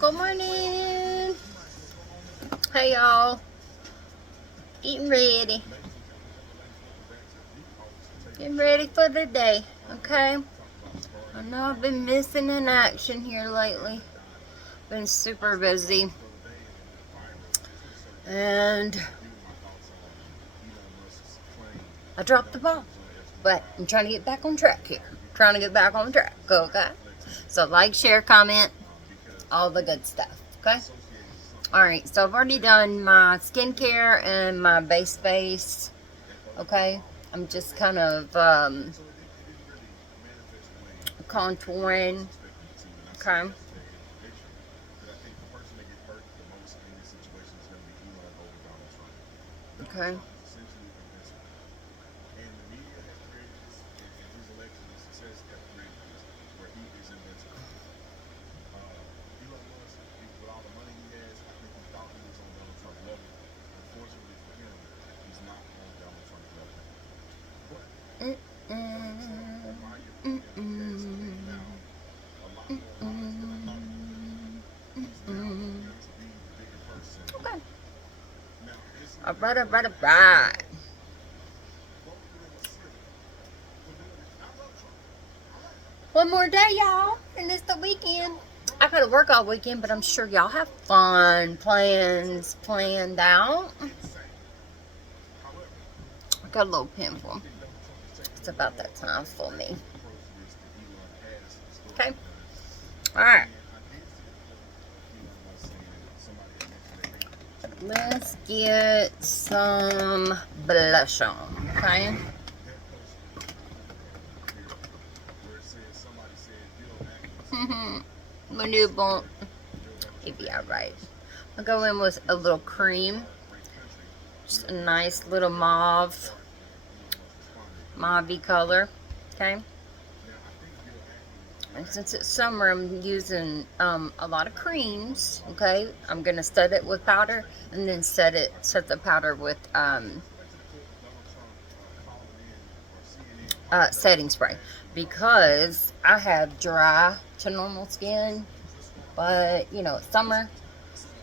Good morning. Hey y'all. Getting ready. Getting ready for the day. Okay. I know I've been missing in action here lately. Been super busy. And I dropped the ball. But I'm trying to get back on track here. Trying to get back on track. Okay. So like, share, comment, all the good stuff. Okay. Alright, so I've already done my skincare and my base face. Okay. I'm just kind of contouring. Okay. Okay. Mm-mm. Mm-mm. Mm-mm. Mm-mm. Okay. Alright, alright, alright. One more day, y'all, and it's the weekend. I gotta work all weekend, but I'm sure y'all have fun plans planned out. I got a little pimple. It's about that time for me. Okay. Alright. Let's get some blush on. Okay. My new bump. It'd be alright. I'll go in with a little cream. Just a nice little mauve color. Okay. And since it's summer, I'm using a lot of creams. Okay. I'm gonna set it with powder and then set the powder with setting spray, because I have dry to normal skin, but you know it's summer,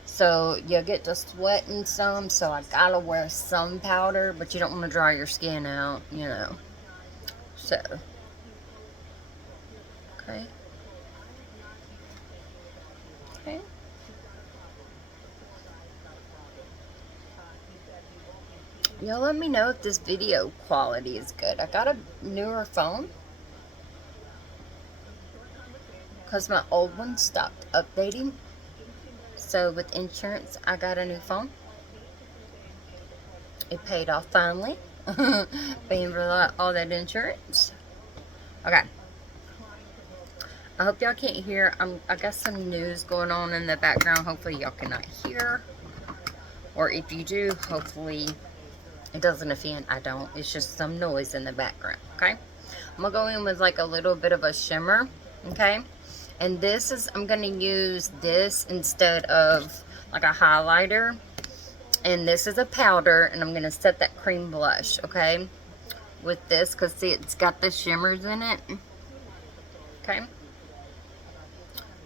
so you get to sweating some, so I gotta wear some powder, but you don't want to dry your skin out, you know. So, okay. Okay. Y'all let me know if this video quality is good. I got a newer phone because my old one stopped updating. So with insurance, I got a new phone. It paid off finally. Paying for all that insurance. Okay. I hope y'all can't hear. I got some news going on in the background. Hopefully y'all cannot hear. Or if you do, hopefully it doesn't offend. I don't. It's just some noise in the background. Okay. I'm going to go in with like a little bit of a shimmer. Okay. And this is, I'm going to use this instead of like a highlighter. And this is a powder. And I'm going to set that cream blush. Okay. With this, because see, it's got the shimmers in it. Okay.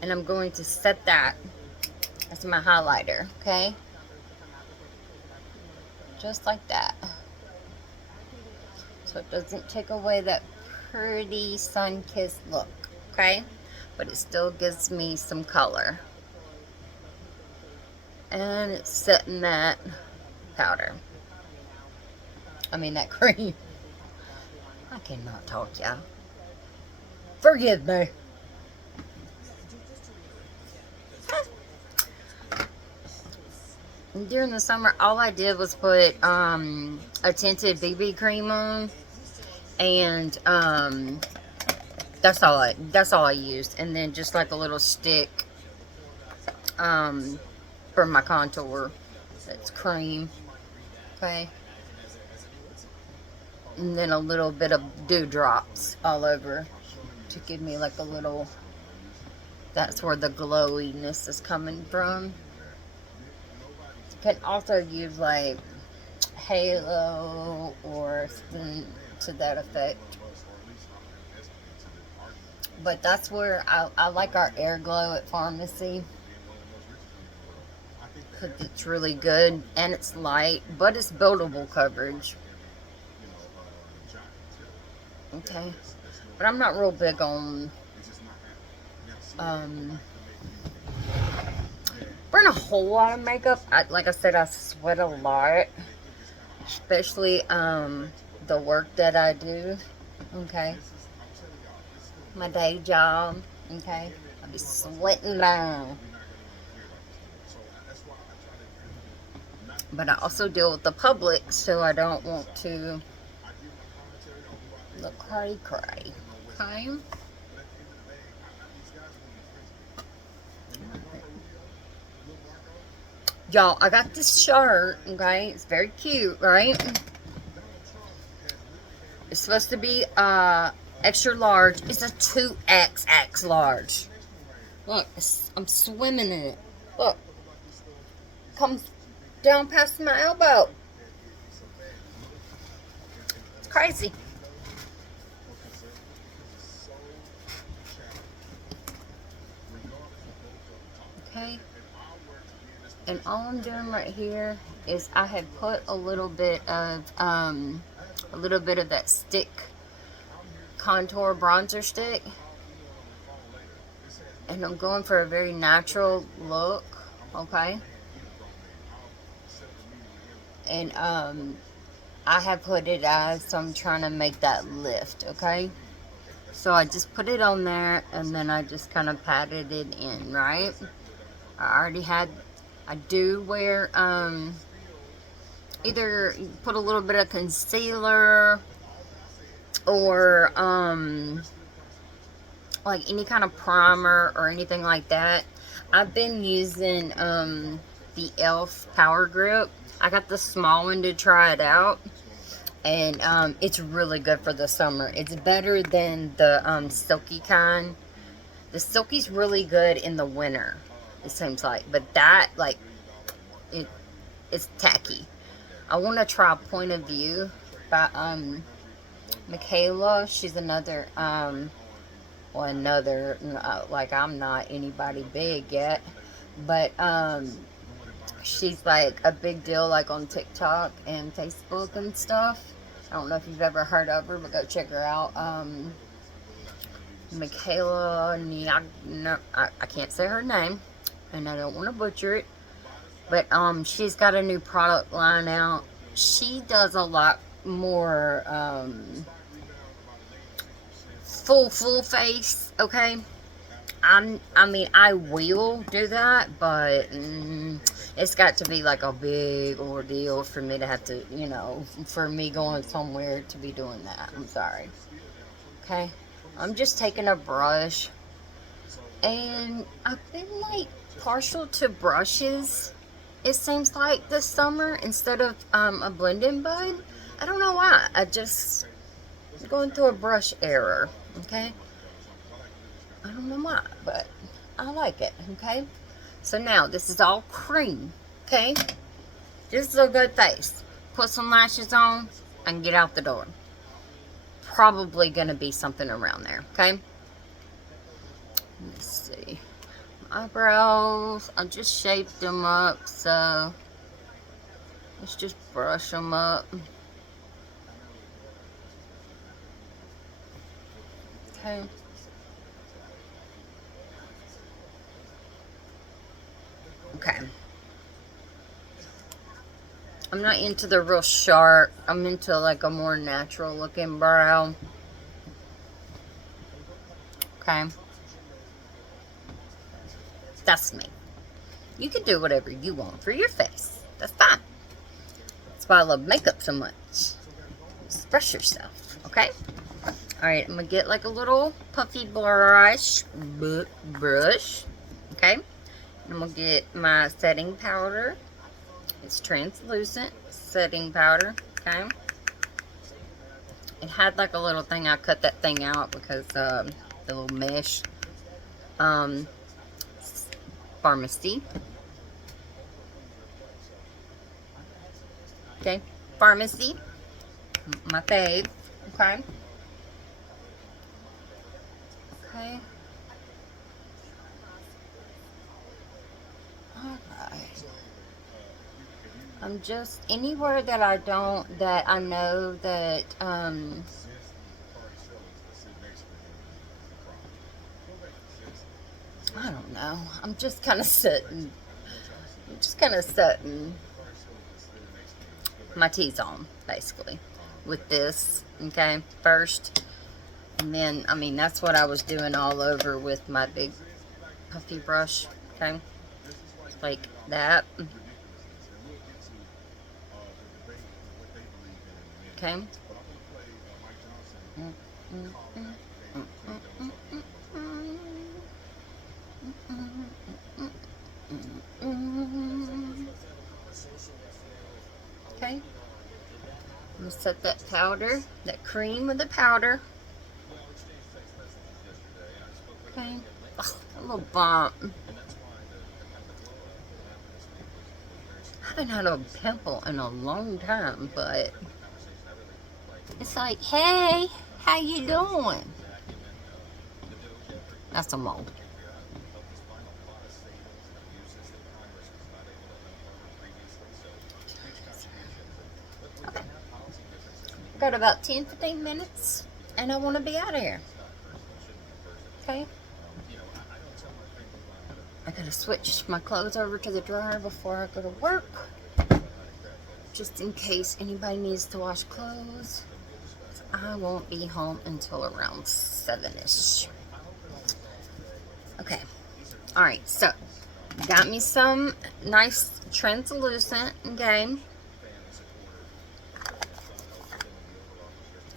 And I'm going to set that as my highlighter. Okay. Just like that. So it doesn't take away that pretty sun-kissed look. Okay. But it still gives me some color. And it's setting that powder. I mean that cream. I cannot talk, y'all. Forgive me. During the summer, all I did was put a tinted BB cream on, and that's all I used. And then just like a little stick for my contour. It's cream. Okay. And then a little bit of dewdrops all over to give me like a little, that's where the glowiness is coming from. You can also use like halo or something to that effect. But that's where I like our Air Glow at Pharmacy. because it's really good and it's light, but it's buildable coverage. Okay, but I'm not real big on burn a whole lot of makeup. Like I said, I sweat a lot, especially the work that I do. Okay, my day job. Okay, I be sweating down. But I also deal with the public, so I don't want to look cray cray. Okay. Y'all, I got this shirt, okay? It's very cute, right? It's supposed to be extra large. It's a 2XX large. Look, I'm swimming in it. Look. Comes down past my elbow. It's crazy. Okay. And all I'm doing right here is I have put a little bit of that stick contour bronzer stick, and I'm going for a very natural look. Okay. And I have put it as, so I'm trying to make that lift. Okay. So I just put it on there, and then I just kind of patted it in, right? I do wear, either put a little bit of concealer or, like any kind of primer or anything like that. I've been using, the e.l.f. Power Grip. I got the small one to try it out. And, it's really good for the summer. It's better than the, silky kind. The silky's really good in the winter, it seems like. But that, like, it's tacky. I want to try Point of View by, Michaela. She's another, like, I'm not anybody big yet. But, she's like a big deal, like on TikTok and Facebook and stuff. I don't know if you've ever heard of her, but go check her out. Michaela, no, I can't say her name, and I don't want to butcher it. But she's got a new product line out. She does a lot more full face. Okay, I mean, I will do that, but it's got to be like a big ordeal for me to have to, for me going somewhere to be doing that. I'm sorry. Okay, I'm just taking a brush, and I've been like partial to brushes. It seems like this summer instead of a blending bud. I don't know why. I just going through a brush error. Okay. I don't know why, but I like it, okay? So now, this is all cream, okay? Just a good face. Put some lashes on and get out the door. Probably going to be something around there, okay? Let's see. My eyebrows, I just shaped them up, so let's just brush them up. Okay. Okay. I'm not into the real sharp. I'm into like a more natural looking brow. Okay. That's me. You can do whatever you want for your face. That's fine. That's why I love makeup so much. Express yourself. Okay? Alright, I'm going to get like a little puffy brush. Okay? I'm going to get my setting powder. It's translucent setting powder. Okay? It had like a little thing. I cut that thing out because the little mesh. Pharmacy. Okay? Pharmacy. My fave. Okay? Okay. Alright. I'm just anywhere that I know that, I don't know. I'm just kind of sitting. I'm just kind of setting my teeth on, basically, with this, okay, first. And then, I mean, that's what I was doing all over with my big puffy brush, okay, like that, okay. Okay, I'm gonna set that powder, that cream with the powder. Okay, oh, a little bump. I haven't had a pimple in a long time, but it's like, hey, how you doing? That's a mole. Okay. Got about 10-15 minutes, and I want to be out of here. Okay. I gotta switch my clothes over to the dryer before I go to work, just in case anybody needs to wash clothes. I won't be home until around 7-ish. Okay. Alright, so got me some nice translucent, okay.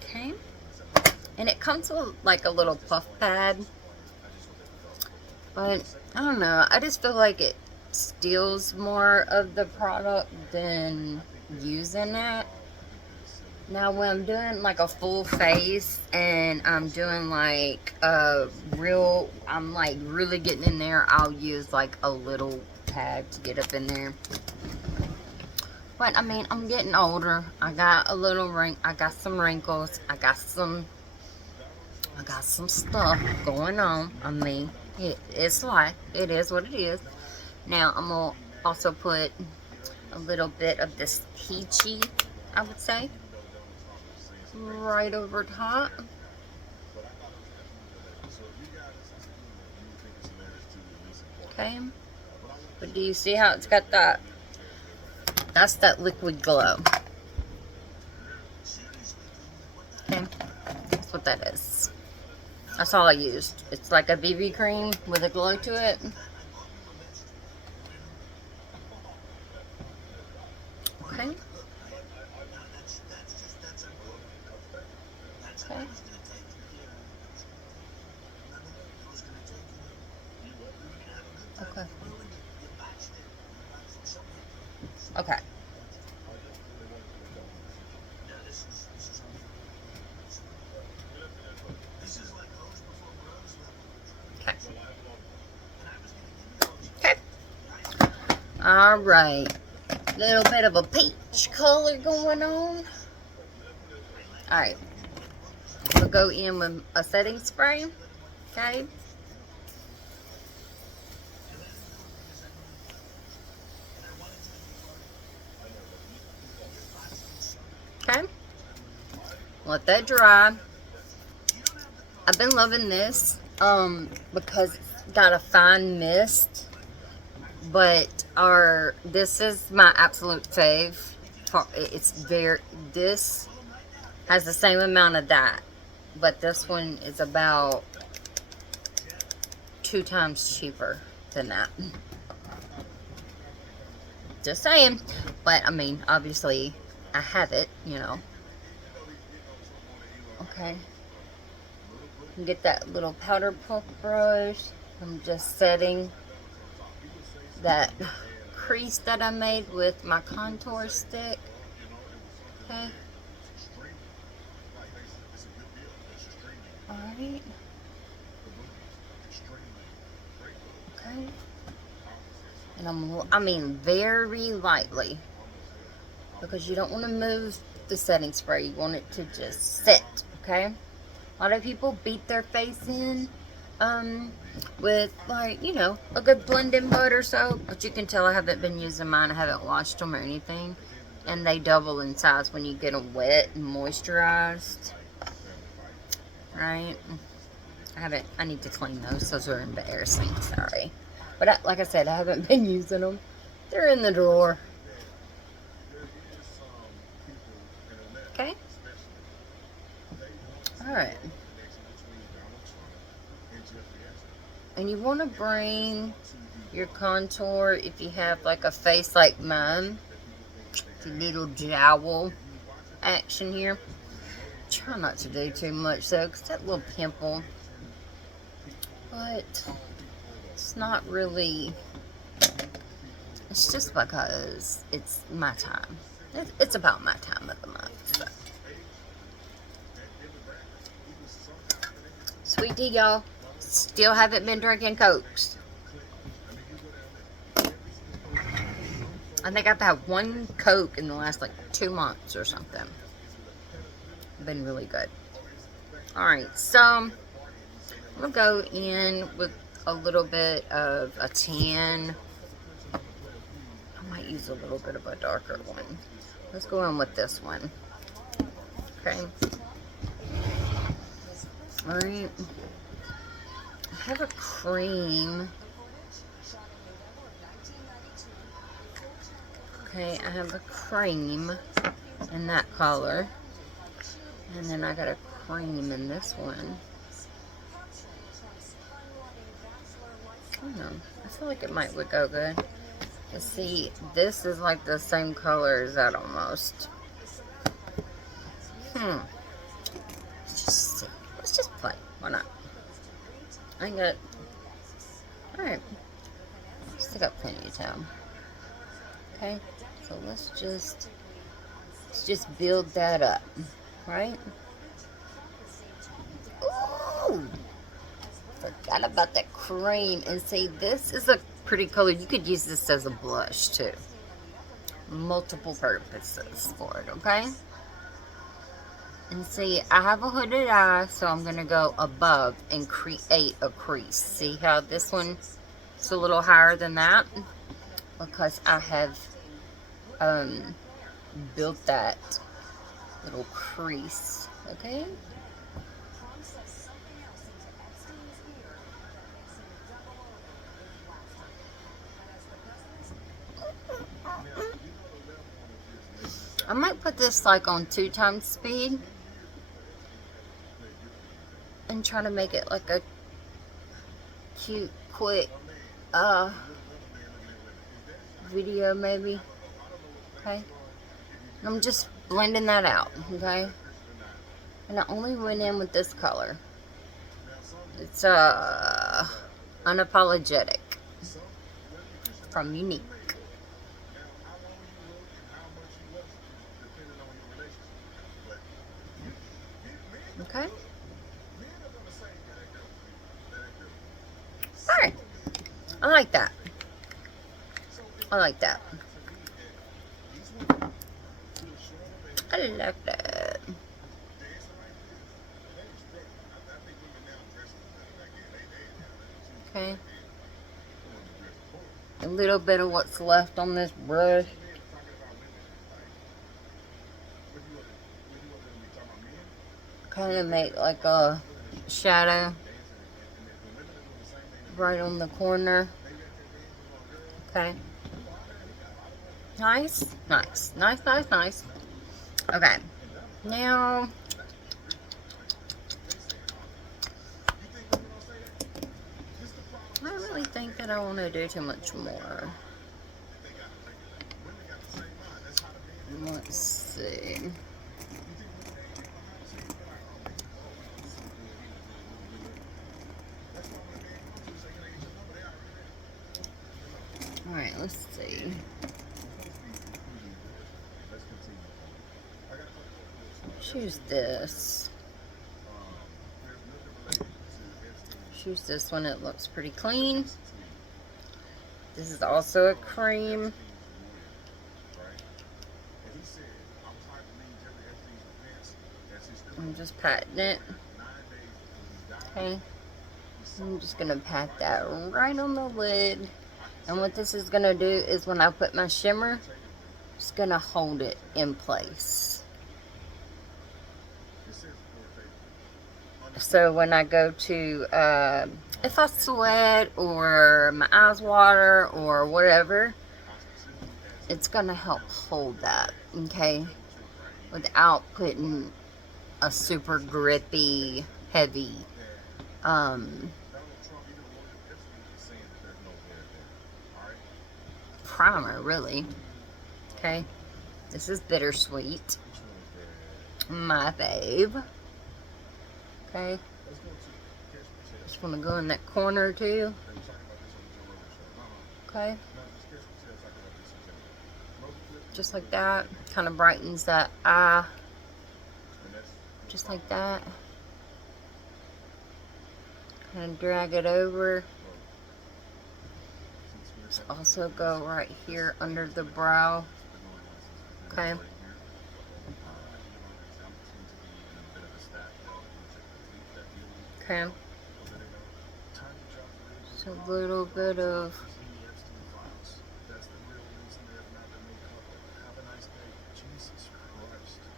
Okay. And it comes with like a little puff pad. But I don't know. I just feel like it steals more of the product than using it. Now when I'm doing like a full face and I'm doing like I'm like really getting in there, I'll use like a little pad to get up in there. But I mean, I'm getting older. I got some wrinkles. I got some stuff going on. I mean, it's life. It is what it is. Now I'm gonna also put a little bit of this peachy, I would say, right over top. Okay. But do you see how it's got that? That's that liquid glow. Okay. That's what that is. That's all I used. It's like a BB cream with a glow to it. Okay. Okay. Okay. Okay. Okay. Okay. All right. Little bit of a peach color going on. All right. We'll go in with a setting spray. Okay. Okay. Let that dry. I've been loving this because it's got a fine mist, but this is my absolute fave. This has the same amount of that, but this one is about 2 times cheaper than that. Just saying. But I mean, obviously I have it, you know. Okay. Get that little powder puff brush. I'm just setting that crease that I made with my contour stick. Okay. Alright. Okay. And I mean very lightly, because you don't want to move the setting spray. You want it to just set, okay? A lot of people beat their face in, with like, you know, a good blending butter soap. But you can tell I haven't been using mine. I haven't washed them or anything. And they double in size when you get them wet and moisturized. Right? I need to clean those. Those are embarrassing. Sorry. But like I said, I haven't been using them. They're in the drawer. Okay. Alright. And you want to bring your contour, if you have like a face like mine, the little jowl action here. Try not to do too much though, because that little pimple, but it's not really, it's just because it's my time. It's about my time of the month. So. Sweet tea, y'all. Still haven't been drinking Cokes. I think I've had one Coke in the last like 2 months or something. Been really good. Alright, so I'm going to go in with a little bit of a tan. I might use a little bit of a darker one. Let's go in with this one. Okay. Alright. I have a cream. Okay, I have a cream in that color. And then I got a cream in this one. I don't know. I feel like it might would go good. Let's see. This is like the same color as that almost. Let's just play. Why not? I got. Alright. Still got plenty of time. Okay. So let's just build that up. Right? Ooh! Forgot about that cream. And see, this is a pretty color. You could use this as a blush too. Multiple purposes for it, okay? And see, I have a hooded eye, so I'm going to go above and create a crease. See how this one is a little higher than that? Because I have built that little crease, okay? I might put this like on 2 times speed and try to make it like a cute, quick video maybe. Okay. And I'm just blending that out, okay? And I only went in with this color. It's Unapologetic from Younique. Okay. Alright. I like that. I like that. I like that. Okay. A little bit of what's left on this brush. Kind of make like a shadow right on the corner. Okay. Nice. Nice. Nice, nice, nice. Okay. Now, I don't really think that I want to do too much more. Let's see. Alright, let's see. Choose this. Choose this one. It looks pretty clean. This is also a cream. I'm just patting it. Okay. I'm just going to pat that right on the lid. And what this is going to do is when I put my shimmer, it's going to hold it in place. So when I go to, if I sweat or my eyes water or whatever, it's going to help hold that, okay? Without putting a super grippy, heavy, primer, really. Okay, this is Bittersweet, my fave. Okay, just want to go in that corner too. Okay, just like that. Kind of brightens that eye, just like that. Kind of drag it over. Let's also go right here under the brow. Okay. Okay. Just a little bit of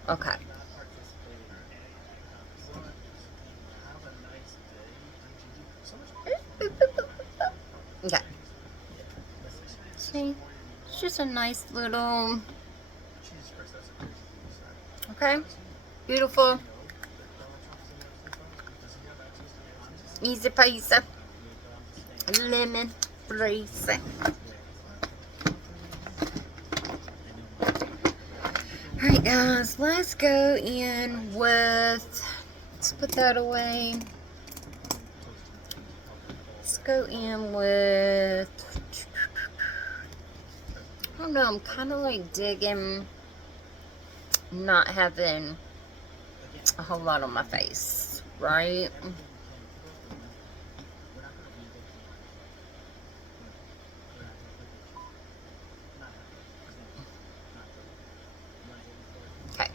okay. Okay. See? It's just a nice little. Okay. Beautiful. Easy peasy. Lemon breezy. Alright guys, let's go in with, let's put that away. Let's go in with, I don't know, I'm kind of like digging not having a whole lot on my face, right? Okay.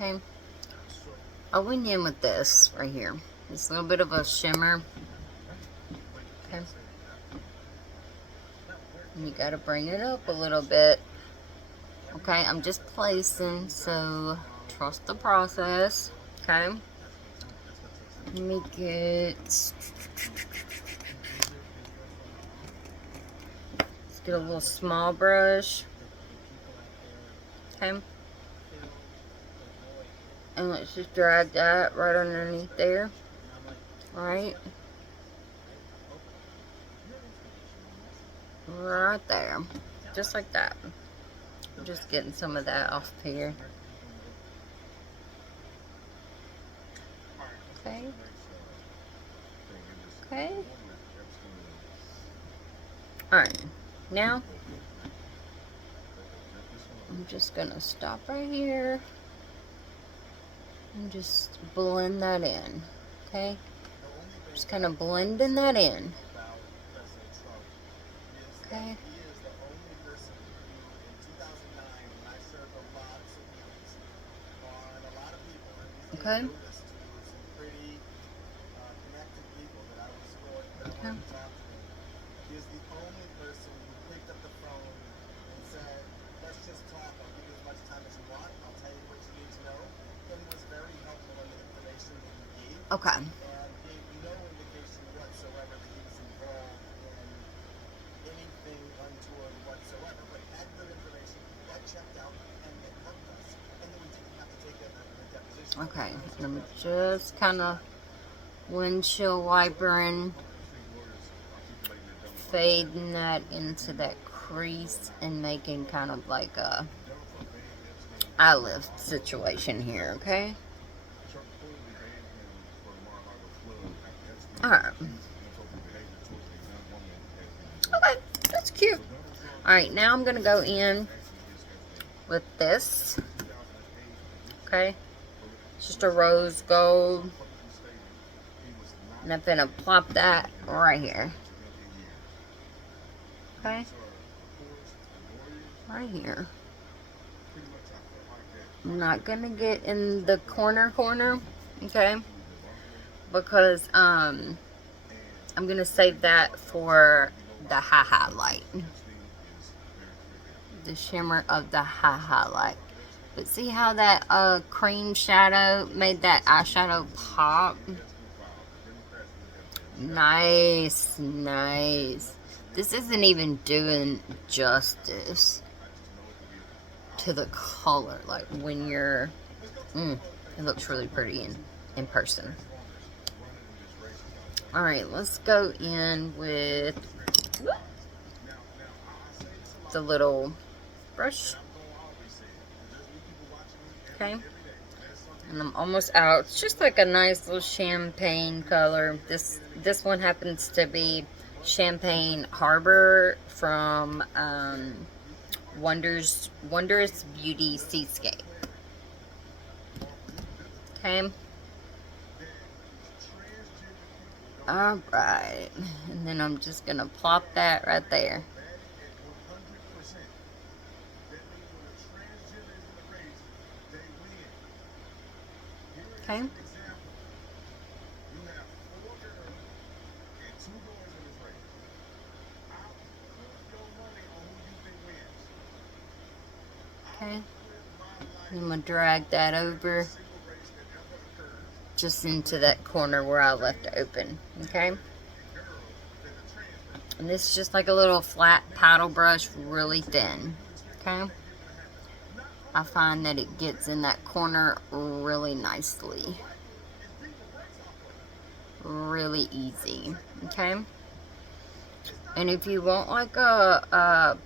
Okay. I went in with this right here. This little bit of a shimmer. Okay. And you gotta bring it up a little bit. Okay, I'm just placing, so trust the process. Okay. Let me get, let's get a little small brush. Okay. And let's just drag that right underneath there. Alright. Right there. Just like that. I'm just getting some of that off here. Okay. Okay. Alright. Now, I'm just going to stop right here. And just blend that in. Okay. Just kind of blending that in. Okay. Okay. Okay. Okay. Okay, I'm just kind of windshield wipering, fading that into that crease and making kind of like a eye lift situation here, okay? Alright. Okay, that's cute. Alright, now I'm going to go in with this. Okay? Just extra rose gold. And I'm gonna plop that right here. Okay. Right here. I'm not gonna get in the corner, okay? Because I'm gonna save that for the high highlight. The shimmer of the high highlight. But see how that cream shadow made that eyeshadow pop? Nice, nice. This isn't even doing justice to the color. Like when you're, it looks really pretty in person. All right, let's go in with the little brush. Okay. And I'm almost out. It's just like a nice little champagne color. This one happens to be Champagne Harbor from Wondrous Beauty Seascape. Okay. Alright. And then I'm just going to plop that right there. Okay. Okay. I'm going to drag that over just into that corner where I left it open. Okay. And this is just like a little flat paddle brush, really thin. Okay. I find that it gets in that corner really nicely. Really easy. Okay. And if you want like a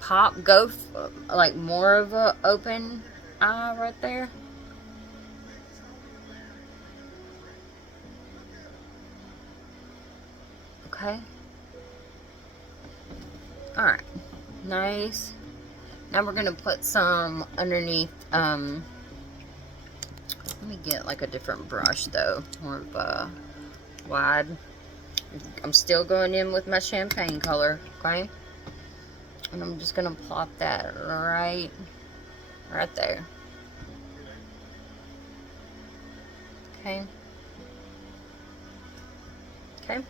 pop, go like more of a open eye right there. Okay. Alright. Nice. Now we're going to put some underneath. Let me get like a different brush though. More of a wide. I'm still going in with my champagne color. Okay. And I'm just going to plop that right there. Okay. Okay.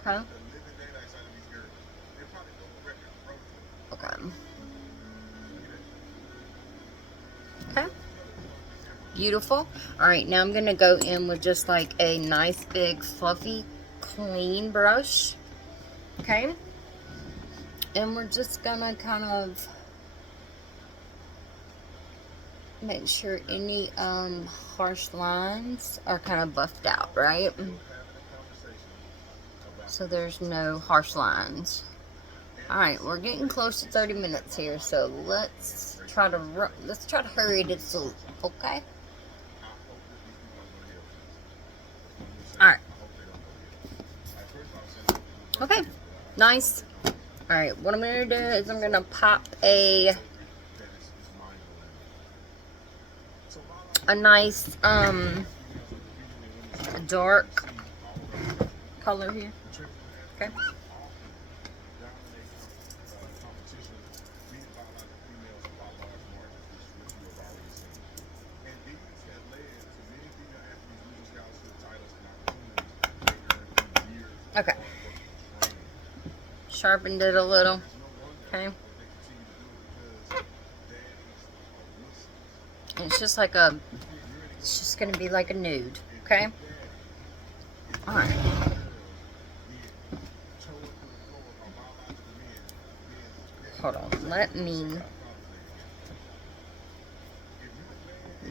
Okay. Okay. Okay. Beautiful. Alright, now I'm going to go in with just like a nice big fluffy clean brush. Okay. And we're just going to kind of make sure any harsh lines are kind of buffed out, right? So there's no harsh lines. Alright, we're getting close to 30 minutes here, so let's try to hurry this up, okay? Alright. Okay, nice. Alright, what I'm going to do is I'm going to pop a nice dark color here. Okay. Okay. Sharpened it a little. Okay. And it's just like it's just going to be like a nude. Okay. Alright. Hold on. Let me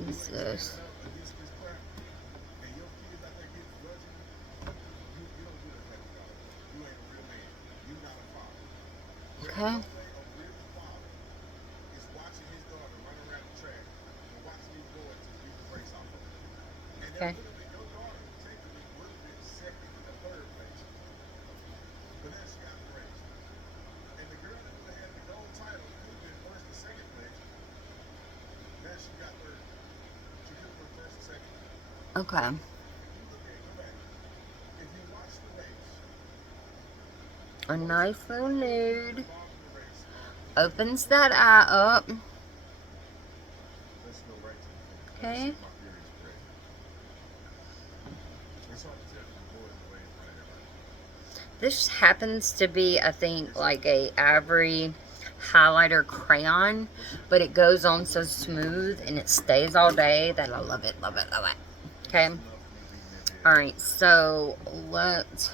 use this. Okay. Okay. A nice little nude. Opens that eye up. Okay. This happens to be, I think, like a ivory highlighter crayon, but it goes on so smooth and it stays all day that I love it, love it, love it. Okay. Alright, so let's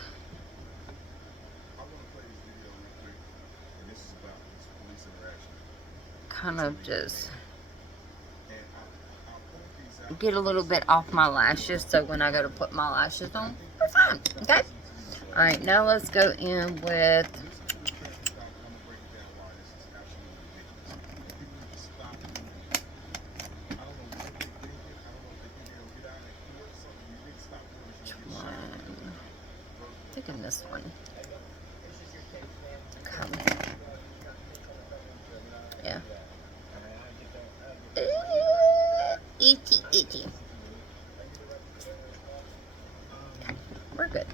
kind of just get a little bit off my lashes so when I go to put my lashes on, they're fine. Okay? Alright, now let's go in with taking this one. Okay. Yeah. Itchy, itchy. Okay, we're good.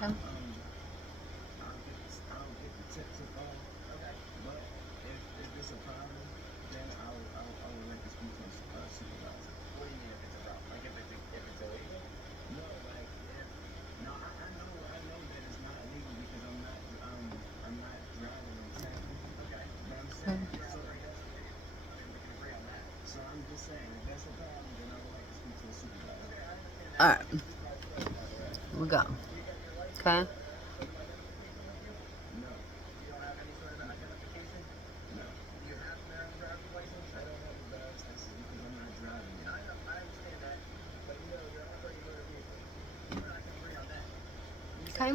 Okay. Alright. Here we go. Okay. Okay.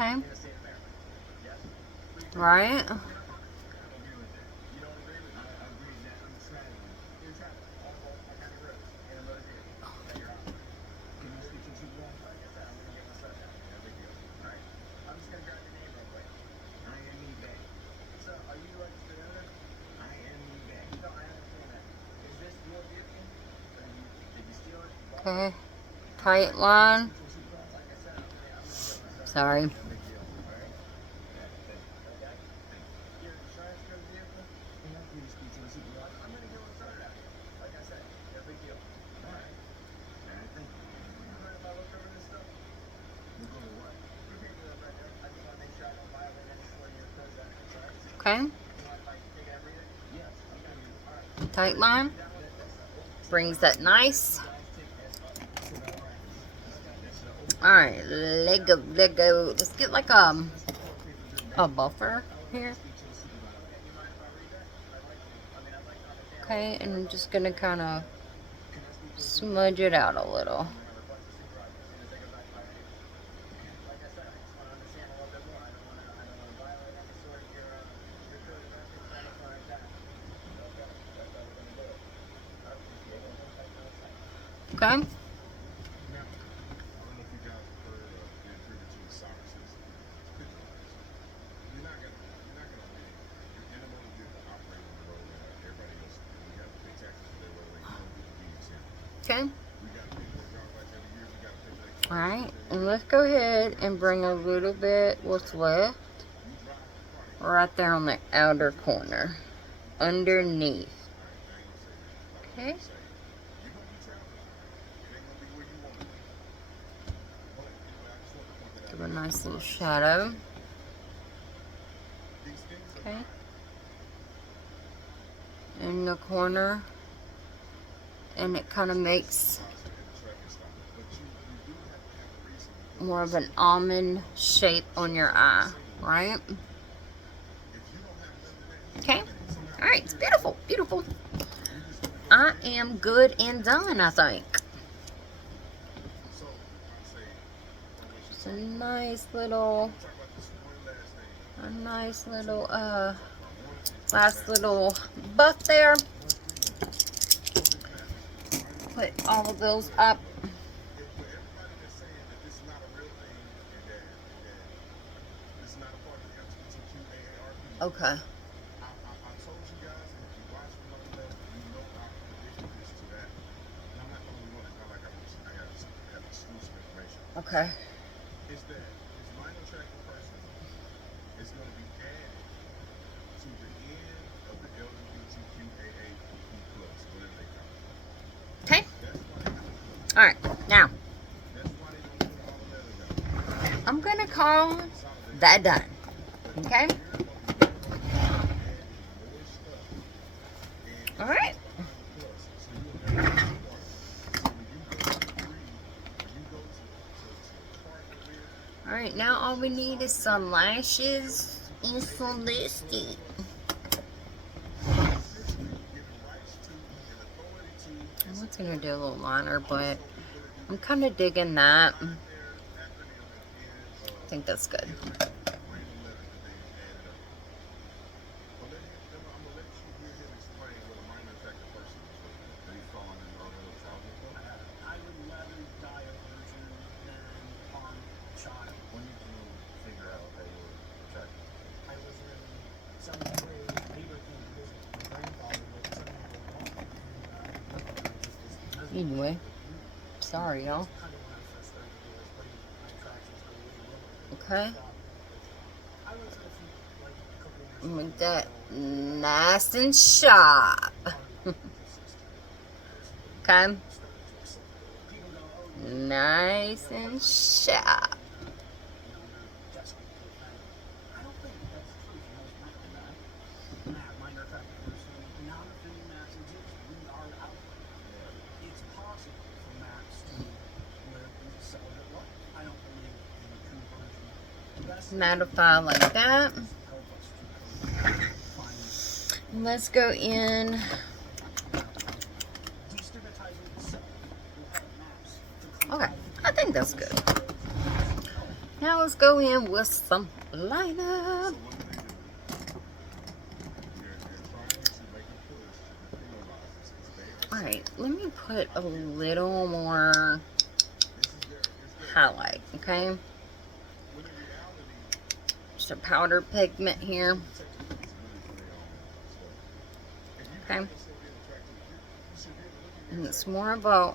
Okay. Right. Okay. Tight line. Sorry. Okay. Tight line. Brings that nice. Alright, let go, let go. Let's get like a buffer here. Okay, and I'm just gonna kind of smudge it out a little. Okay. Okay. Alright, and let's go ahead and bring a little bit what's left right there on the outer corner underneath. Okay. Give a nice little shadow. Okay. In the corner. And it kind of makes more of an almond shape on your eye, right? Okay. All Alright, it's beautiful, beautiful. I am good and done, I think. It's a nice little last little buff there. Put all of those up. Okay. Okay. Okay. All right. Now, I'm gonna call that done. Okay. All right. All right. Now all we need is some lashes and some lipstick. I was gonna do a little liner, but I'm kind of digging that. I think that's good. Anyway, sorry, y'all. Okay. Make that nice and sharp. Okay. Nice and sharp. Mattify like that. Let's go in. Okay, I think that's good. Now let's go in with some liner. Alright, let me put a little more highlight, okay? Just a powder pigment here. Okay. And it's more of a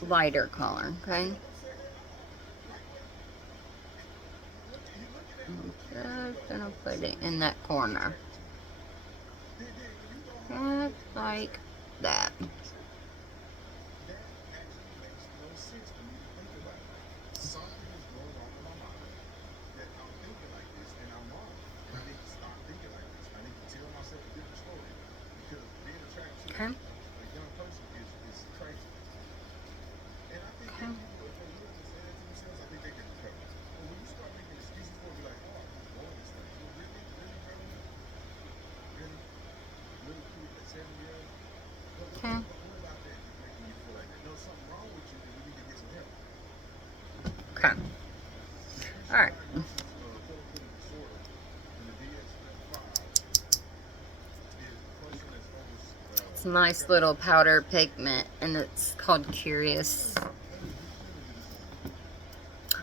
lighter color, okay? I'm just gonna put it in that corner. Just like that. Okay. Okay. Okay. Okay. All right. It's a nice little powder pigment, and it's called Curious.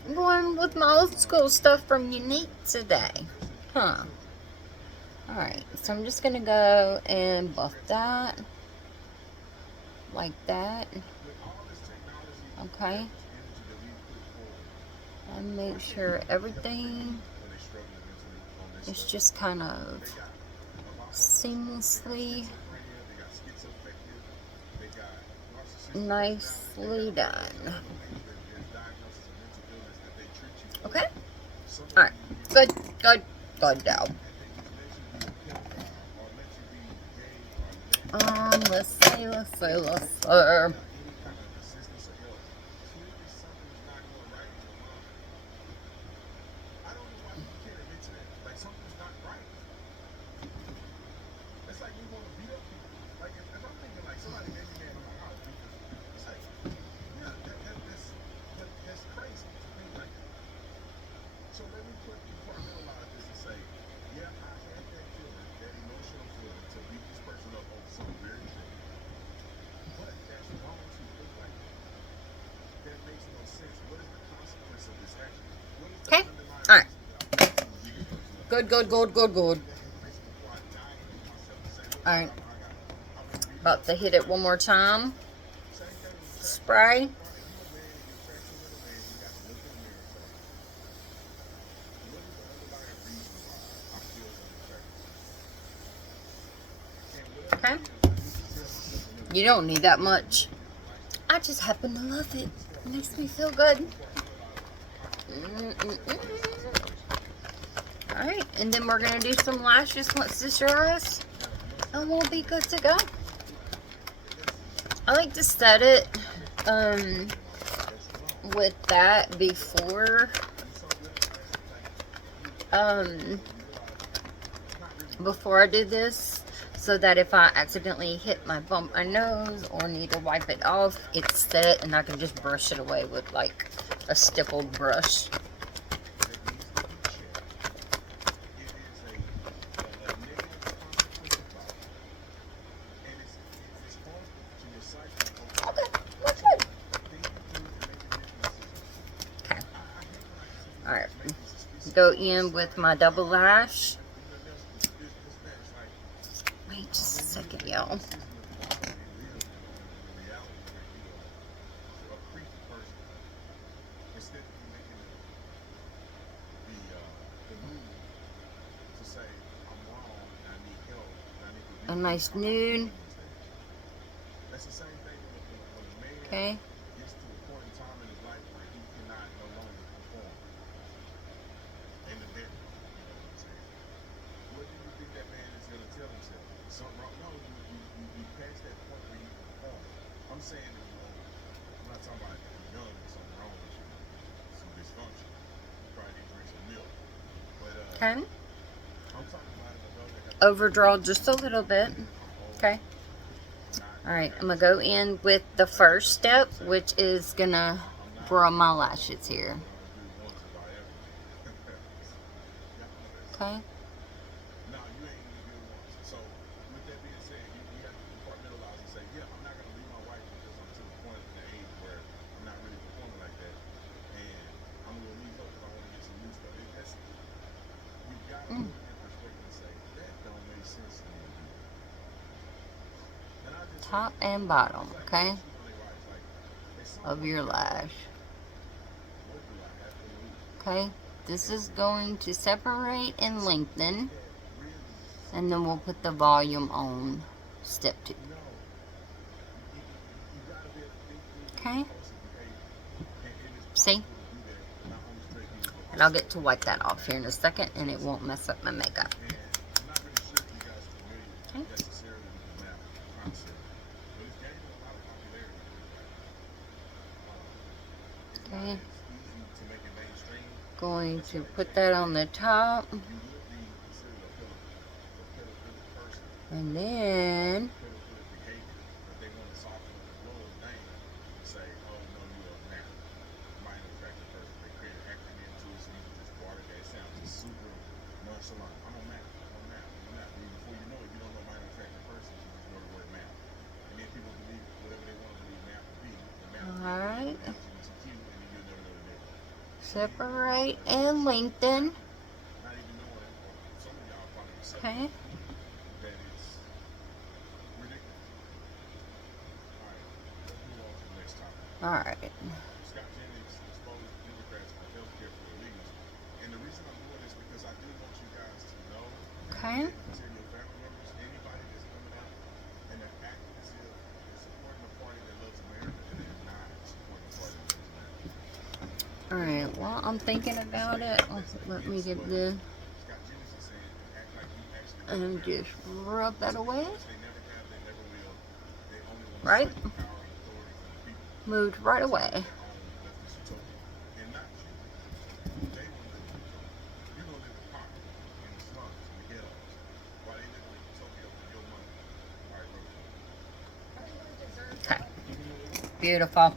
I'm going with my old school stuff from Younique today. Huh. Alright, so I'm just going to go and buff that. Like that. Okay. And make sure everything is just kind of seamlessly, nicely done. Okay? Alright. Good, good, good now. Let's see. Good, good, good, good, good. Alright. About to hit it one more time. Spray. Okay. You don't need that much. I just happen to love it. It makes me feel good. Alright, and then we're going to do some lashes once this dries. And we'll be good to go. I like to set it with that before I do this, so that if I accidentally bump my nose or need to wipe it off, it's set and I can just brush it away with like a stippled brush. Okay, that's good. Okay. Alright. Go in with my double lash. Wait just a second, y'all. A nice nude. Okay. Okay. Overdraw just a little bit. Okay. Alright, I'm going to go in with the first step, which is going to draw my lashes here. Okay. Top and bottom, okay, of your lash. Okay, this is going to separate and lengthen, and then we'll put the volume on step 2. Okay, see? And I'll get to wipe that off here in a second, and it won't mess up my makeup. Okay. Okay. Going to put that on the top. And then alright. Separate and lengthen. Okay. Alright. Okay. Alright, while I'm thinking about it, let me get the, and just rub that away. Right? Moved right away. Okay. Beautiful.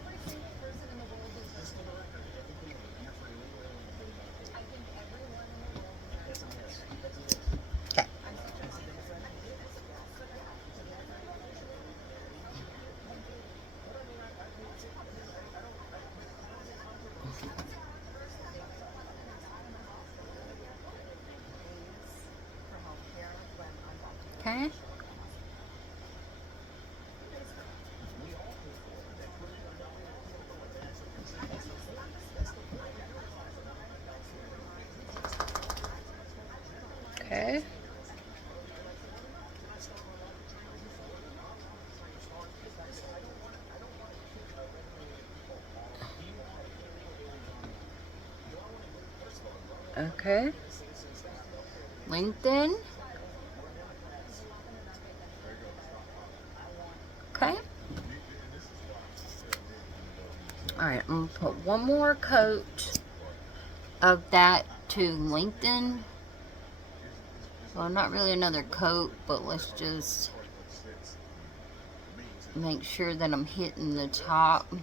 Okay. Okay. Okay. Okay. LinkedIn. Okay. Alright, I'm going to put one more coat of that to LinkedIn. Well, not really another coat, but let's just make sure that I'm hitting the top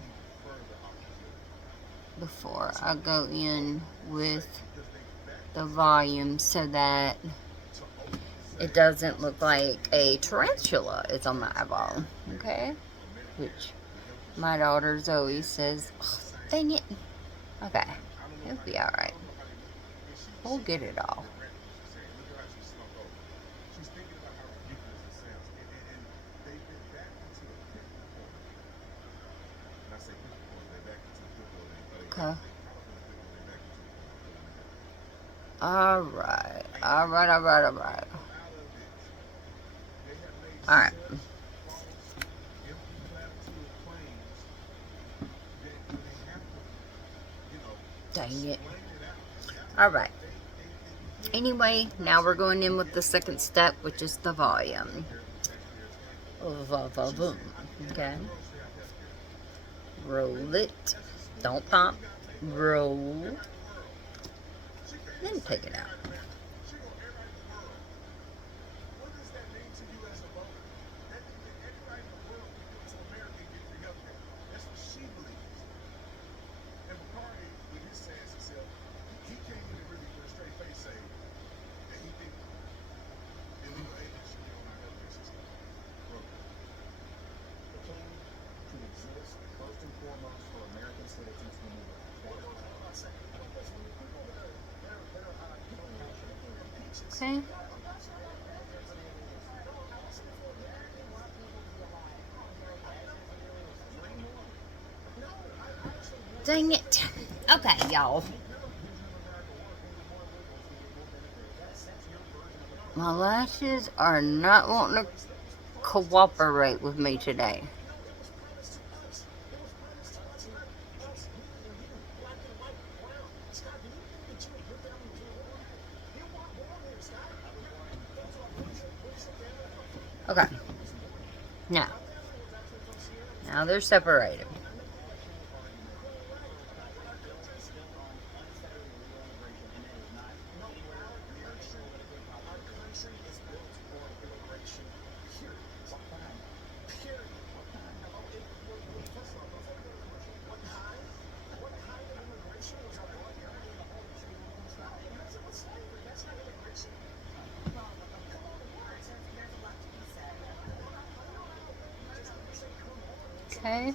before I go in with the volume so that it doesn't look like a tarantula is on my eyeball. Okay? Which my daughter Zoe says, oh, dang it. Okay. It'll be alright. We'll get it all. Okay. Alright. Alright. Alright. Dang it. Alright. Anyway, now we're going in with the second step, which is the volume. Okay. Roll it. Don't pop. Roll. Then take it out. Okay. Dang it. Okay, y'all. My lashes are not wanting to cooperate with me today. Okay. Now they're separated. Okay.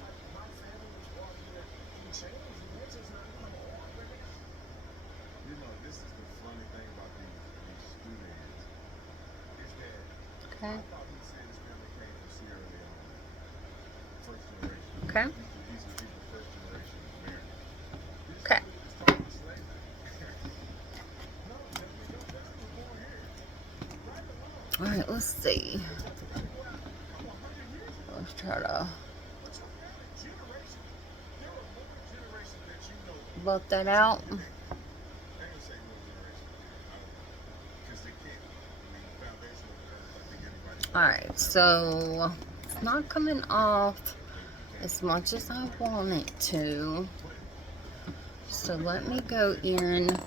Okay. Okay. Okay. Alright, let's see. Let's try to buff that out. Alright, so it's not coming off as much as I want it to. So let me go in a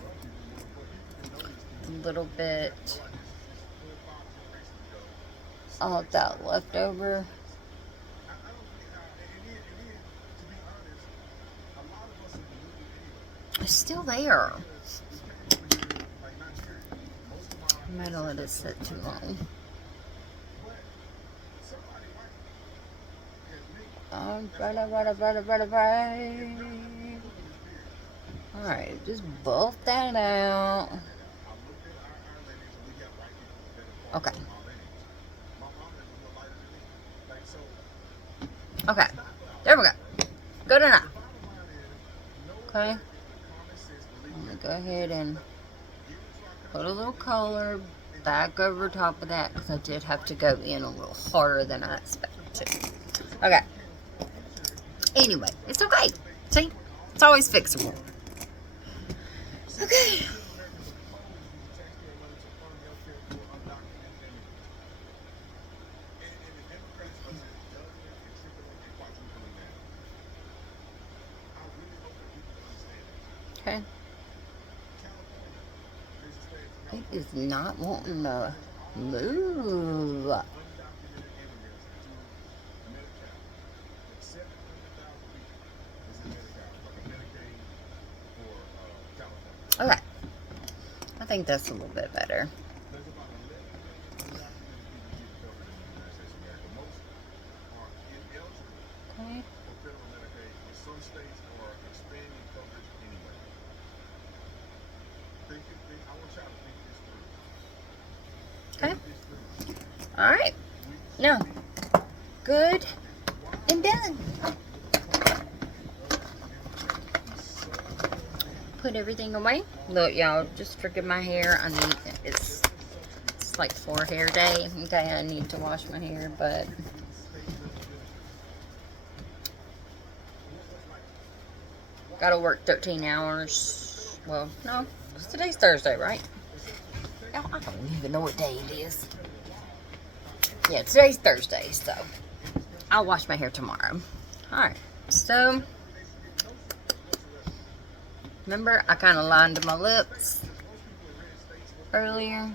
little bit of that leftover. It's still there. I might have let it sit too long. Alright, just buff that out. Okay. Okay. There we go. Good enough. Okay. I'm going to go ahead and put a little color back over top of that because I did have to go in a little harder than I expected to. Okay. Anyway, it's okay. See? It's always fixable. Okay. Okay. It is not wanting to move. Okay. I think that's a little bit better. Okay. Okay. All right. Now, good and done. Put everything away. Look, y'all, just forgive my hair. I need it's like 4 hair day. Okay, I need to wash my hair, but gotta work 13 hours. Well, no, 'cause today's Thursday, right? I don't even know what day it is. Yeah, today's Thursday, so I'll wash my hair tomorrow. Alright, so remember I kind of lined my lips earlier.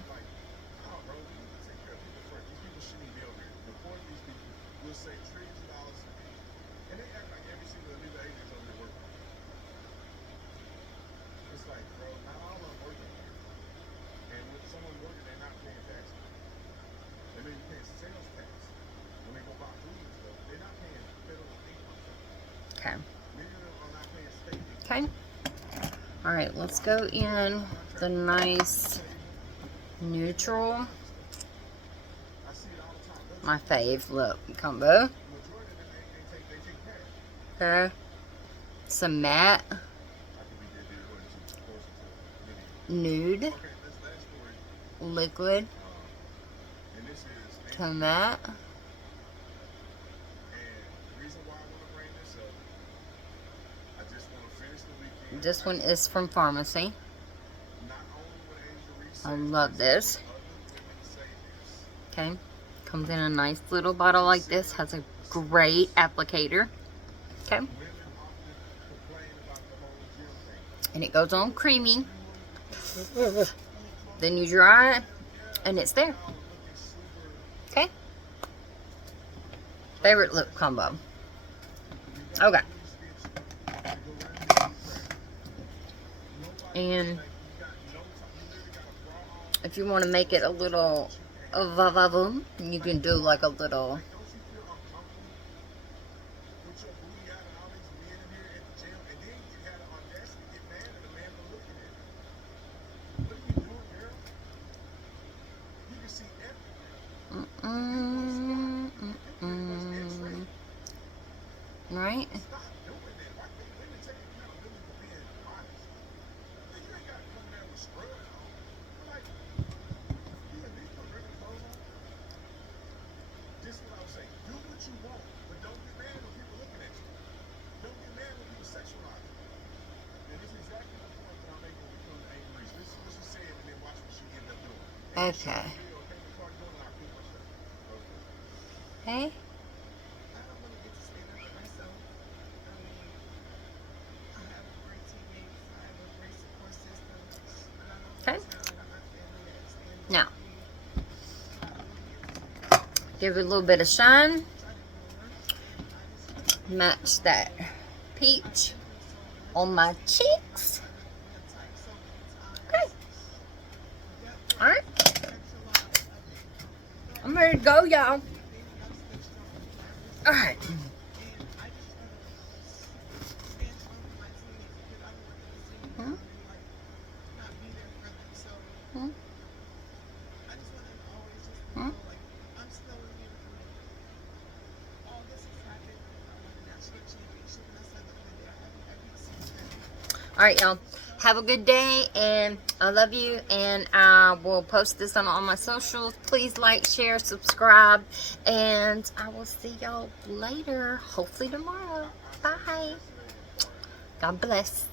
Okay. Okay. Alright, let's go in the nice neutral. My fave look combo. Okay. Some matte. Nude. Liquid. To matte. This one is from Pharmacy. I love this. Okay. Comes in a nice little bottle like this. Has a great applicator. Okay. And it goes on creamy. Then you dry it and it's there. Okay. Favorite lip combo. Okay. And if you want to make it a little vavavoom, you can do like a little right? Okay. Okay. Okay. Now, give it a little bit of shine. Match that peach on my cheeks. Okay. Alright. I'm ready to go, y'all. Alright. Hmm? Hmm? Hmm? Alright, y'all. Have a good day, and I love you, and I will post this on all my socials. Please like, share, subscribe, and I will see y'all later, hopefully tomorrow. Bye. God bless.